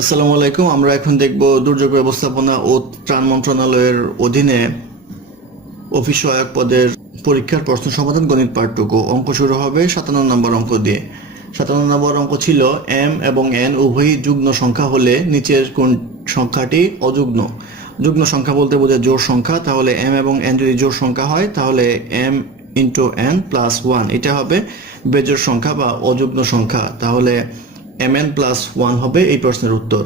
আসসালামু আলাইকুম। আমরা এখন দেখব দুর্যোগ ব্যবস্থাপনা ও ত্রাণ মন্ত্রণালয়ের অধীনে অফিস সহায়ক পদের পরীক্ষার প্রশ্ন সমাধান গণিত পাঠটুকু। অঙ্ক শুরু হবে সাতান্ন নম্বর অঙ্ক দিয়ে। সাতান্ন নম্বর অঙ্ক ছিল এম এবং এন উভয়ই যুগ্ম সংখ্যা হলে নিচের কোন সংখ্যাটি অযুগ্ম? যুগ্ম সংখ্যা বলতে বোঝায় জোর সংখ্যা। তাহলে এম এবং এন যদি জোর সংখ্যা হয়, তাহলে M into N plus one. এটা হবে বেজোড় সংখ্যা বা অযুগ্ম সংখ্যা। তাহলে এম এন প্লাস ওয়ান হবে এই প্রশ্নের উত্তর।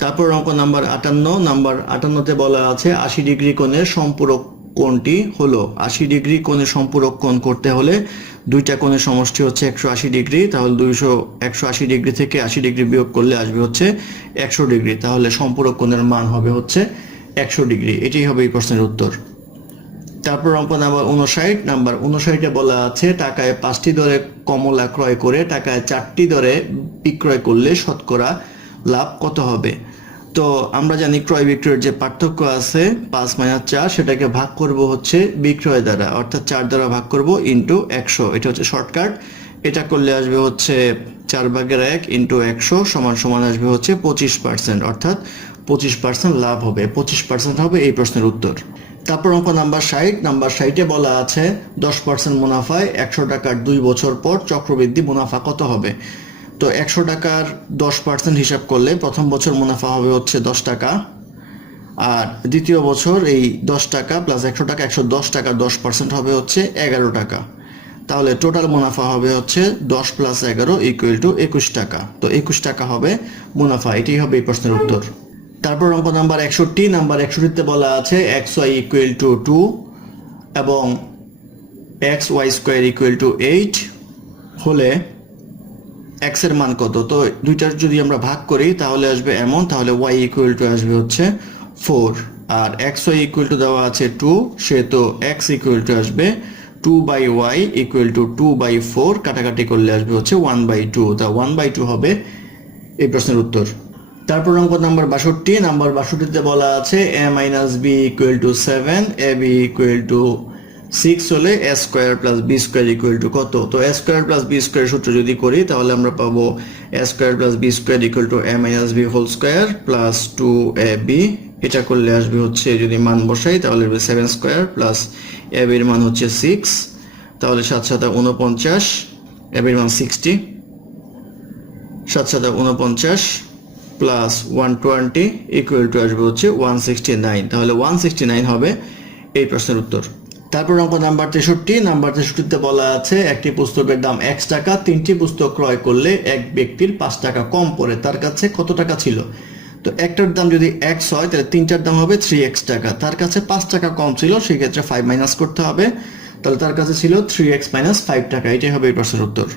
তারপর অঙ্ক নাম্বার আটান্ন, নাম্বার আটান্নতে বলা আছে আশি ডিগ্রি কোণের সম্পূরক কোণটি হলো, আশি ডিগ্রি কোণে সম্পূরক কোণ করতে হলে দুইটা কোণের সমষ্টি হচ্ছে একশো আশি ডিগ্রি, তাহলে দুইশো একশো আশি ডিগ্রি থেকে আশি ডিগ্রি বিয়োগ করলে আসবে হচ্ছে একশো ডিগ্রি, তাহলে সম্পূরক কোণের মান হবে হচ্ছে একশো ডিগ্রি। এটাই হবে এই প্রশ্নের উত্তর। তারপর অঙ্ক নাম্বার উনষাট, নাম্বার উনষাটে বলা আছে, টাকায় পাঁচটি দরে কমলা ক্রয় করে টাকায় চারটি দরে বিক্রয় করলে শতকরা লাভ কত হবে? তো আমরা জানি ক্রয় বিক্রয়ের যে পার্থক্য আছে, পাঁচ মাইনাস চার, সেটাকে ভাগ করব হচ্ছে বিক্রয় দ্বারা, অর্থাৎ চার দ্বারা ভাগ করব ইন্টু একশো। এটা হচ্ছে শর্টকাট। এটা করলে আসবে হচ্ছে চার ভাগের এক ইন্টু একশো সমান সমান আসবে হচ্ছে পঁচিশ পার্সেন্ট, অর্থাৎ পঁচিশ পার্সেন্ট লাভ হবে। পঁচিশ পার্সেন্ট হবে এই প্রশ্নের উত্তর। তারপর অঙ্ক নাম্বার ষাট, নাম্বার ষাটে বলা আছে দশ পার্সেন্ট মুনাফায় একশো টাকার দুই বছর পর চক্রবৃদ্ধি মুনাফা কত হবে? তো একশো টাকার দশ পার্সেন্ট হিসাব করলে প্রথম বছর মুনাফা হবে হচ্ছে দশ টাকা। আর দ্বিতীয় বছর এই দশ টাকা প্লাস একশো টাকা, একশো দশ টাকা দশ পার্সেন্ট হবে হচ্ছে এগারো টাকা। তাহলে টোটাল মুনাফা হবে হচ্ছে দশ প্লাস এগারো ইকুয়াল টু একুশ টাকা। তো একুশ টাকা হবে মুনাফা। এটি হবে এই প্রশ্নের উত্তর। তারপর অঙ্ক নাম্বার একষট্টি, নাম্বার একষট্টিতে বলা আছে X Y equal to two এবং X Y square equal to eight হলে এক্সের মান কত? তো দুইটার যদি আমরা ভাগ করি, তাহলে আসবে এমন, তাহলে ওয়াই ইকুয়াল টু আসবে হচ্ছে ফোর আর এক্স ওয়াই ইকুয়াল টু দেওয়া আছে টু সে তো এক্স ইকুয়াল টু আসবে two by Y equal to two by four কাটাকাটি করলে আসবে হচ্ছে ওয়ান বাই টু তা ওয়ান বাই টু হবে এই প্রশ্নের উত্তর। তারপর অঙ্ক নাম্বার বাষট্টি, নাম্বার বাষট্টিতে বলা আছে A minus B equal to seven A B equal to six হলে A square plus B square equal to কত? তো A square plus B square সূত্র যদি করি, তাহলে আমরা পাবো A square plus B square equal to A minus B whole square plus two A B এটা করলে আসবে হচ্ছে যদি মান বসাই, তাহলে আসবে সেভেন স্কোয়ার প্লাস এ বির মান হচ্ছে সিক্স তাহলে সাত সাত উনপঞ্চাশ এ বির মান সিক্সটি সাত সাত উনপঞ্চাশ plus one twenty equal to আসবে হচ্ছে ওয়ান সিক্সটি নাইন তাহলে ওয়ান সিক্সটি নাইন হবে এই প্রশ্নের উত্তর। তারপর অঙ্ক নাম্বার তেষট্টি। নাম্বার তেষট্টিতে বলা আছে, একটি পুস্তকের দাম এক টাকা, তিনটি পুস্তক ক্রয় করলে এক ব্যক্তির পাঁচ টাকা কম পড়ে। তার কাছে কত টাকা ছিল? তো একটার দাম যদি এক্স হয়, তাহলে তিনটার দাম হবে থ্রি এক্স টাকা। তার কাছে পাঁচ টাকা কম ছিল, সেক্ষেত্রে ফাইভ মাইনাস করতে হবে। তাহলে তার কাছে ছিল থ্রি এক্স মাইনাস ফাইভ টাকা। এটাই হবে এই প্রশ্নের উত্তর।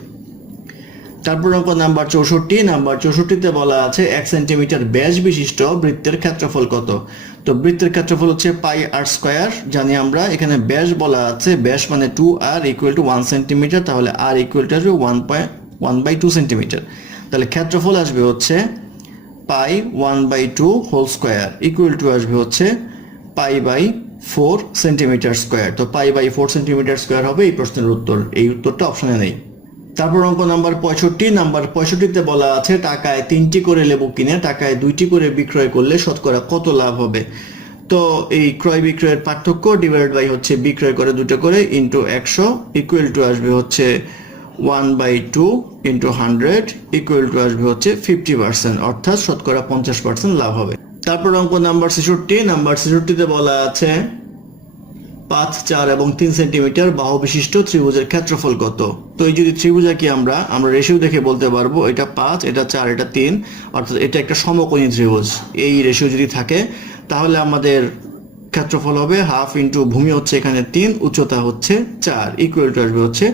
তারপর অঙ্ক নাম্বার চৌষট্টি, নাম্বার চৌষট্টিতে বলা আছে এক সেন্টিমিটার ব্যাস বিশিষ্ট বৃত্তের ক্ষেত্রফল কত? তো বৃত্তের ক্ষেত্রফল হচ্ছে পাই আর স্কোয়ার, জানি আমরা এখানে ব্যাস বলা আছে, ব্যাস মানে two R equal to one centimetre তাহলে আর ইকুয়াল টু আসবে one point one by two centimetre তাহলে ক্ষেত্রফল আসবে হচ্ছে pi one by two whole square equal to আসবে হচ্ছে pi by four centimetre square তো pi by four centimetre square হবে এই প্রশ্নের উত্তর, এই উত্তরটা অপশনে নেই। তারপর অঙ্ক নাম্বার পঁয়ষট্টি, নাম্বার পঁয়ষট্টিতে বলা আছে, টাকায় তিনটি করে লেবু কিনে, টাকায় দুইটি করে বিক্রয় করলে শতকরা কত লাভ হবে? তো এই ক্রয় বিক্রয়ের পার্থক্য ডিভাইড বাই হচ্ছে বিক্রয় করে দুটো করে ইন্টু একশো ইকুয়াল টু আসবে হচ্ছে one by two into hundred equal to আসবে হচ্ছে ফিফটি পার্সেন্ট অর্থাৎ শতকরা পঞ্চাশ পার্সেন্ট লাভ হবে। তারপর অঙ্ক নাম্বার ছেষট্টি, নাম্বার ছেষট্টিতে বলা আছে পাঁচ, চার এবং তিন সেন্টিমিটার বাহু বিশিষ্ট ত্রিভুজের ক্ষেত্রফল কত? তো এই যদি ত্রিভুজা কি আমরা আমরা রেশিও দেখে বলতে পারব, এটা পাঁচ, এটা চার, এটা তিন, অর্থাৎ এটা একটা সমকোণী ত্রিভুজ। এই রেশিও যদি থাকে, তাহলে আমাদের ক্ষেত্রফল হবে হাফ ইন্টু ভূমি হচ্ছে এখানে তিন, উচ্চতা হচ্ছে চার ইকুয়াল টু আসবে হচ্ছে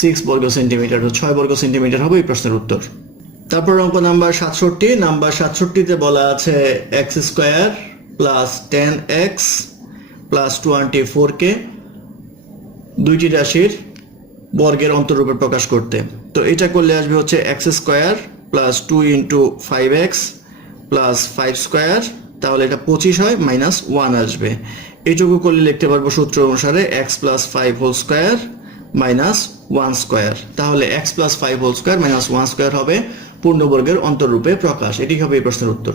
সিক্স বর্গ সেন্টিমিটার ছয় বর্গ সেন্টিমিটার হবে এই প্রশ্নের উত্তর। তারপর অঙ্ক নাম্বার সাতষট্টি, নাম্বার সাতষট্টিতে বলা আছে X square plus ten X plus twenty ফোরকে দুইটি রাশির বর্গের অন্তরূপে প্রকাশ করতে। তো এটা করলে আসবে হচ্ছে X square plus two into five X plus five square তাহলে এটা পঁচিশ হয় মাইনাস ওয়ান আসবে। এইটুকু করলে লিখতে পারব সূত্র অনুসারে X plus five whole square minus one square তাহলে X plus five whole square minus one square হবে পূর্ণবর্গের অন্তরূপে প্রকাশ। এটি হবে এই প্রশ্নের উত্তর।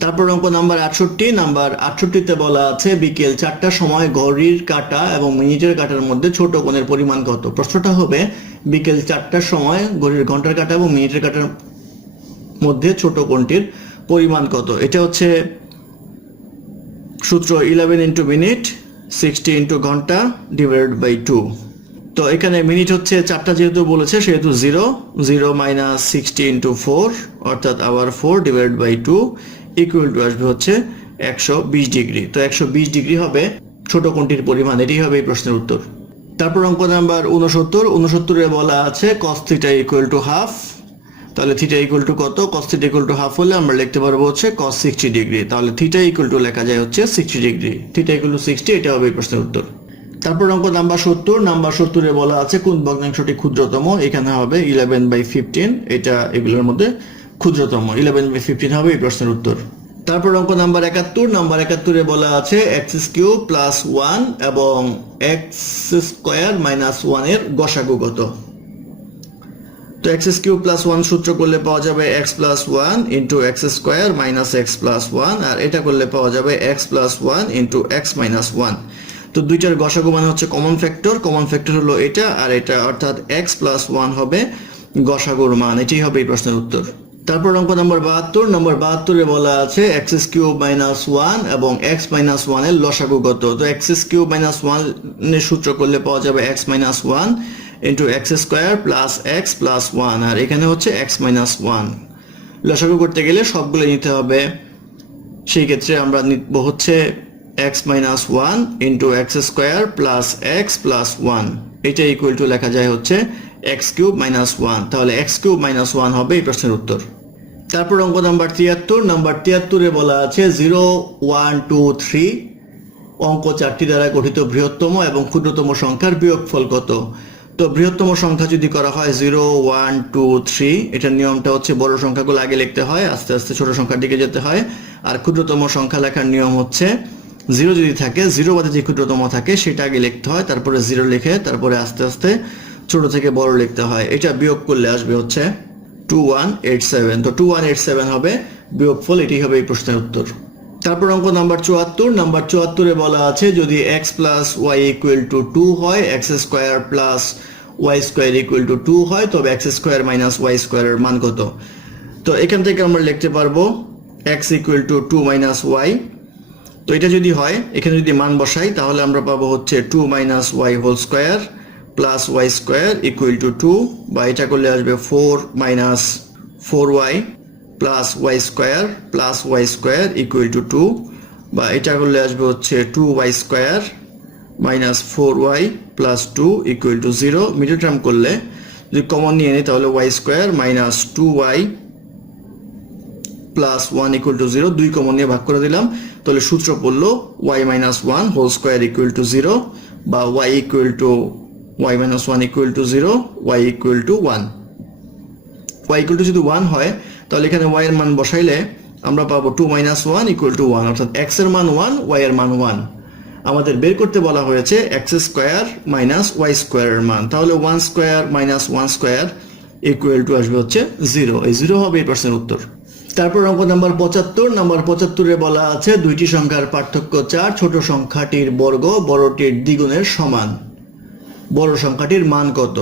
তারপর অঙ্ক নাম্বার আটষট্টি, নাম্বার আটষট্টিতে বলা আছে, বিকেল চারটার সময় ঘড়ির কাঁটা এবং মিনিটের কাঁটার মধ্যে ছোট কোণের পরিমাণ কত? প্রশ্নটা হবে, বিকেল চারটার সময় ঘড়ির ঘণ্টার কাটা এবং মিনিটের কাঁটার মধ্যে ছোট কোণটির পরিমাণ কত? এটা হচ্ছে সূত্র eleven into minute sixty into ঘণ্টা ডিভাইড বাই টু তো এখানে মিনিট হচ্ছে চারটা যেহেতু বলেছে, সেহেতু zero zero minus sixty into four অর্থাৎ আবার four divide by two equal to আসবে হচ্ছে একশো বিশ ডিগ্রি তো একশো বিশ ডিগ্রি হবে ছোট কোণটির পরিমাণ? এটি হবে এই প্রশ্নের উত্তর। তারপর অঙ্ক নাম্বার উনসত্তর উনসত্তরে বলা আছে cos theta equal to half তাহলে থিটা ইকুয়াল টু কত? Cos theta equal to half হলে আমরা লিখতে পারব হচ্ছে কস সিক্সটি ডিগ্রি তাহলে থিটা ইকুয়াল টু লেখা যায় হচ্ছে sixty degree theta equal to sixty এটা হবে এই প্রশ্নের উত্তর। তারপর অঙ্ক নাম্বার সত্তর। নাম্বার সত্তরে বলা আছে কোন ভগ্নাংশটি ক্ষুদ্রতম? এখানে হবে ইলেভেন বাই ফিফটিন এটা এগুলোর মধ্যে ক্ষুদ্রতম ইলেভেন বাই ফিফটিন হবে এই প্রশ্নের উত্তর। তারপর অঙ্ক নাম্বার একাত্তর নাম্বার একাত্তরে বলা আছে এক্স কিউব প্লাস ওয়ান এবং এক্স স্কোয়ার মাইনাস ওয়ানের গসাগু কত? তো এক্স কিউব প্লাস ওয়ান সূত্র করলে পাওয়া যাবে X plus one into X square minus X plus one আর এটা করলে পাওয়া যাবে X plus one into X minus one তো দুইটার গসাগু মানে হচ্ছে কমন ফ্যাক্টর কমন ফ্যাক্টর হলো এটা, আর এটা অর্থাৎ এক্স প্লাস ওয়ান হবে গসাগুর মান। এটাই হবে এই প্রশ্নের উত্তর। তারপর অঙ্ক নম্বর বাহাত্তর, নম্বর বাহাত্তরে বলা আছে এক্স কিউব মাইনাস ওয়ান এবং এক্স মাইনাস ওয়ানের লসাগু কত? তো এক্স কিউব মাইনাস ওয়ানের সূত্র করলে পাওয়া যাবে X minus one into X square plus X plus one আর এখানে হচ্ছে এক্স মাইনাস ওয়ান লসাগু করতে গেলে সবগুলো নিতে হবে। সেই ক্ষেত্রে আমরা নিব হচ্ছে X minus one into X square plus X plus one এটা ইকুয়াল টু লেখা যায় হচ্ছে এক্স কিউব মাইনাস ওয়ান তাহলে এক্স কিউব মাইনাস ওয়ান হবে এই প্রশ্নের উত্তর। তারপর অঙ্ক নাম্বার তিয়াত্তর, নাম্বার তিয়াত্তরে বলা আছে জিরো ওয়ান টু থ্রি অঙ্ক চারটি দ্বারা গঠিত বৃহত্তম এবং ক্ষুদ্রতম সংখ্যার বিয়োগফল কত? তো বৃহত্তম সংখ্যা যদি করা হয় জিরো ওয়ান টু থ্রি এটার নিয়মটা হচ্ছে বড় সংখ্যাগুলো আগে লিখতে হয়, আস্তে আস্তে ছোট সংখ্যার দিকে যেতে হয়, আর ক্ষুদ্রতম সংখ্যা লেখার নিয়ম হচ্ছে জিরো যদি থাকে জিরো বাদে যে ক্ষুদ্রতম থাকে সেটা আগে লিখতে হয়, তারপরে জিরো লিখে, তারপরে আস্তে আস্তে ছোট থেকে বড় লিখতে হয়। এটা বিয়োগ করলে আসবে হচ্ছে টু ওয়ান এইট সেভেন তো টু ওয়ান এইট সেভেন হবে বিয়োগফল এটি হবে এই প্রশ্নের উত্তর। তারপর অঙ্ক নাম্বার চুয়াত্তর। নাম্বার চুয়াত্তরে বলা আছে, যদি X plus Y equal to two হয় X square plus Y square equal to two হয়, তবে এক্স স্কোয়ার মাইনাস ওয়াই স্কোয়ারের মান কত? তো এখান থেকে আমরা লিখতে পারব X equal to two minus Y তো এটা যদি হয়, এখানে যদি মান বসাই, তাহলে আমরা পাবো হচ্ছে two minus Y whole square plus Y square equal to two বা এটা করলে আসবে four minus four Y plus Y square plus Y square equal to two বা এটা করলে আসবে হচ্ছে two Y square minus four Y plus two equal to zero middle term করলে যদি কমন নিয়ে নিই, তাহলে Y square minus two Y plus one equal to zero দুই কমন নিয়ে ভাগ করে দিলাম। তাহলে সূত্র পড়ল Y minus one whole square equal to zero বা Y equal to Y minus one equal to zero Y equal to one Y equal to যদি ওয়ান হয়, তাহলে এখানে ওয়াই এর মান বসাইলে আমরা পাবো two minus one equal to one অর্থাৎ এক্সের মান ওয়ান ওয়াই এর মান ওয়ান আমাদের বের করতে বলা হয়েছে এক্স স্কোয়ার মাইনাস ওয়াই স্কোয়ারের মান। তাহলে one square minus one square equal to আসবে হচ্ছে জিরো এই জিরো হবে এই প্রশ্নের উত্তর। তারপর অঙ্ক নাম্বার পঁচাত্তর। নাম্বার পঁচাত্তরে বলা আছে দুইটি সংখ্যার পার্থক্য চার, ছোট সংখ্যাটির বর্গ, বড়টির দ্বিগুণের সমান। বড় সংখ্যাটির মান কত?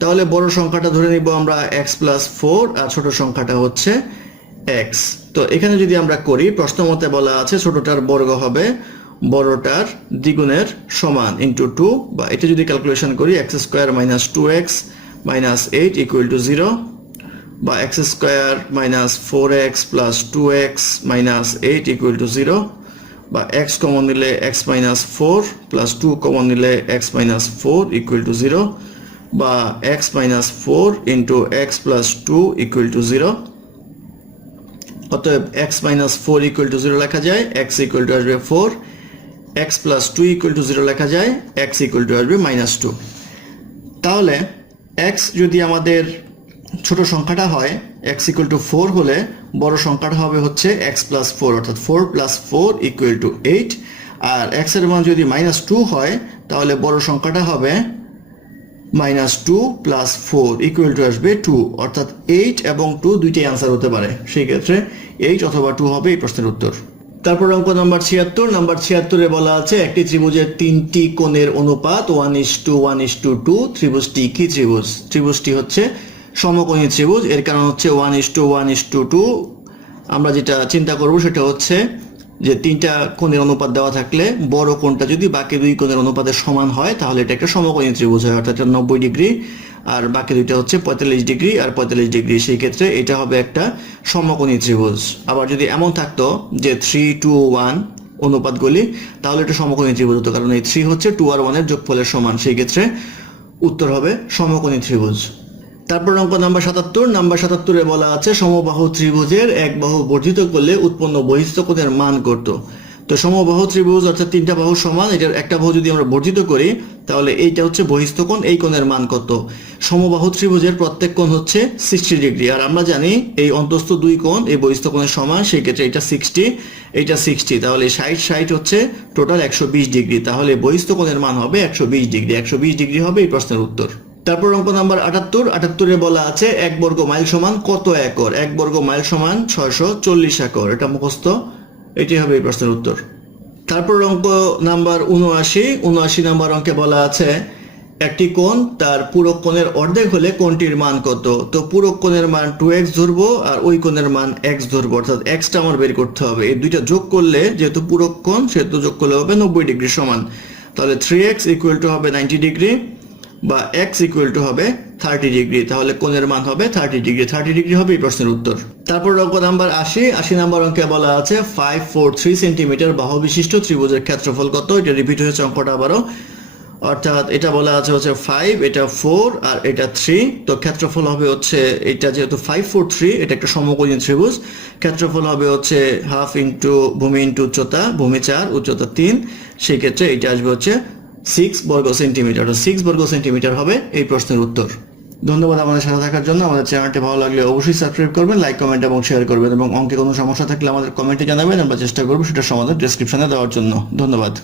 তাহলে বড় সংখ্যাটা ধরে নিব আমরা এক্স প্লাস ফোর আর ছোট সংখ্যাটা হচ্ছে এক্স তো এখানে যদি আমরা করি প্রশ্ন মতে বলা আছে ছোটটার বর্গ হবে বড়টার দ্বিগুণের সমান ইন্টু টু বা এটা যদি ক্যালকুলেশন করি X square minus two X minus eight equal to zero বা X square minus four X plus two X minus eight equal to zero বা এক্স কমন নিলে X minus four plus two common নিলে X minus four equal to zero বা X minus four into X plus two equal to zero অতএব X minus four equal to zero লেখা যায় X equal to আসবে four X plus two equal to zero লেখা যায় X equal to আসবে minus two তাহলে X যদি আমাদের ছোট সংখ্যাটা হয় এক্স ইকুয়াল টু ফোর হলে বড় সংখ্যাটা হবে হচ্ছে এক্স প্লাস ফোর অর্থাৎ four plus four equal to eight আর এক্সের মান যদি মাইনাস টু হয়, তাহলে বড় সংখ্যাটা হবে minus two plus four equal to আসবে টু অর্থাৎ এইট এবং টু দুইটাই আনসার হতে পারে। সেই ক্ষেত্রে এইট অথবা টু হবে এই প্রশ্নের উত্তর। তারপর অঙ্ক নাম্বার ছিয়াত্তর, নাম্বার ছিয়াত্তরে বলা আছে, একটি ত্রিভুজের তিনটি কোণের অনুপাত one is to one is to two ত্রিভুজটি কি ত্রিভুজ? ত্রিভুজটি হচ্ছে সমকোণী ত্রিভুজ, এর কারণ হচ্ছে one is to one is to two আমরা যেটা চিন্তা করব সেটা হচ্ছে যে তিনটা কোণের অনুপাত দেওয়া থাকলে বড় কোণটা যদি বাকি দুই কোণের অনুপাতের সমান হয়, তাহলে এটা একটা সমকোণী ত্রিভুজ হয়, অর্থাৎ নব্বই ডিগ্রি, আর বাকি দুইটা হচ্ছে পঁয়তাল্লিশ ডিগ্রি, আর পঁয়তাল্লিশ ডিগ্রি। সেই ক্ষেত্রে এটা হবে একটা সমকোণী ত্রিভুজ। আবার যদি এমন থাকতো যে থ্রি টু ওয়ান অনুপাতগুলি, তাহলে এটা সমকোণী ত্রিভুজ হতো, কারণ এই থ্রি হচ্ছে টু আর ওয়ানের যোগফলের সমান। সেই ক্ষেত্রে উত্তর হবে সমকোণী ত্রিভুজ। তারপর অঙ্ক নাম্বার সাতাত্তর, নাম্বার সাতাত্তরে বলা আছে, সমবাহু ত্রিভুজের এক বাহু বর্ধিত করলে উৎপন্ন বহিস্থ কোণের মান করত তো সমবাহু ত্রিভুজ অর্থাৎ তিনটা বাহু সমান, এটার একটা বাহু যদি আমরা বর্ধিত করি, তাহলে এইটা হচ্ছে বহিস্থ কোণ, এই কোণের মান কত? সমবাহু ত্রিভুজের প্রত্যেক কোণ হচ্ছে সিক্সটি ডিগ্রি আর আমরা জানি এই অন্তস্থ দুই কোণ, এই বহিস্থ কোণের সমান, সেই ক্ষেত্রে এটা সিক্সটি এইটা সিক্সটি তাহলে ষাট ষাট হচ্ছে টোটাল একশো বিশ ডিগ্রি তাহলে বহিস্থ কোণের মান হবে একশো বিশ ডিগ্রি একশো বিশ ডিগ্রি হবে এই প্রশ্নের উত্তর। তারপর অঙ্ক নাম্বার আটাত্তর, আটাত্তরে বলা আছে এক বর্গ মাইল সমান কত একর? এক বর্গ মাইল সমান ছয়শো চল্লিশ একর। এটা মুখস্থ? এটি হবে এই প্রশ্নের উত্তর। তারপর অঙ্ক নাম্বার উনআশি উনআশি নাম্বার অঙ্কে বলা আছে, একটি কোণ তার পুরো কোণের অর্ধেক হলে কোণটির মান কত? তো পুরো কোণের মান টু এক্স ধরবো আর ওই কোণের মান এক্স ধরবো। অর্থাৎ এক্সটা আমার বের করতে হবে। এই দুইটা যোগ করলে যেহেতু পুরো কোণ, সেহেতু যোগ করলে হবে নব্বই ডিগ্রি সমান। তাহলে থ্রি এক্স ইকুয়াল টু হবে নাইনটি ডিগ্রি বা এক্স ইকুয়াল টু হবে থার্টি ডিগ্রি তাহলে কোণের মান হবে থার্টি ডিগ্রি থার্টি ডিগ্রি হবে এই প্রশ্নের উত্তর। তারপর অঙ্ক নাম্বার আশি আশি নাম্বার অঙ্কে বলা আছে ফাইভ ফোর থ্রি সেন্টিমিটার বাহু বিশিষ্ট ত্রিভুজের ক্ষেত্রফল কত? এটা রিপিট হয়েছে অঙ্কটা আবারও। অর্থাৎ এটা বলা আছে হচ্ছে ফাইভ এটা ফোর আর এটা থ্রি তো ক্ষেত্রফল হবে হচ্ছে এটা যেহেতু ফাইভ ফোর থ্রি এটা একটা সমকোণী ত্রিভুজ। ক্ষেত্রফল হবে হচ্ছে হাফ ইন্টু ভূমি ইন্টু উচ্চতা, ভূমি চার, উচ্চতা তিন। সেই ক্ষেত্রে এটা আসবে হচ্ছে সিক্স বর্গ সেন্টিমিটার সিক্স বর্গ সেন্টিমিটার হবে এই প্রশ্নের উত্তর। ধন্যবাদ আমাদের সাথে থাকার জন্য। আমাদের চ্যানেলটি ভালো লাগলে অবশ্যই সাবস্ক্রাইব করবেন লাইক কমেন্ট এবং শেয়ার করবেন এবং অঙ্কে কোনো সমস্যা থাকলে আমাদের কমেন্টে জানাবেন। আমরা চেষ্টা করব সেটা সমাধান ডিসক্রিপশনে দেওয়ার জন্য। ধন্যবাদ।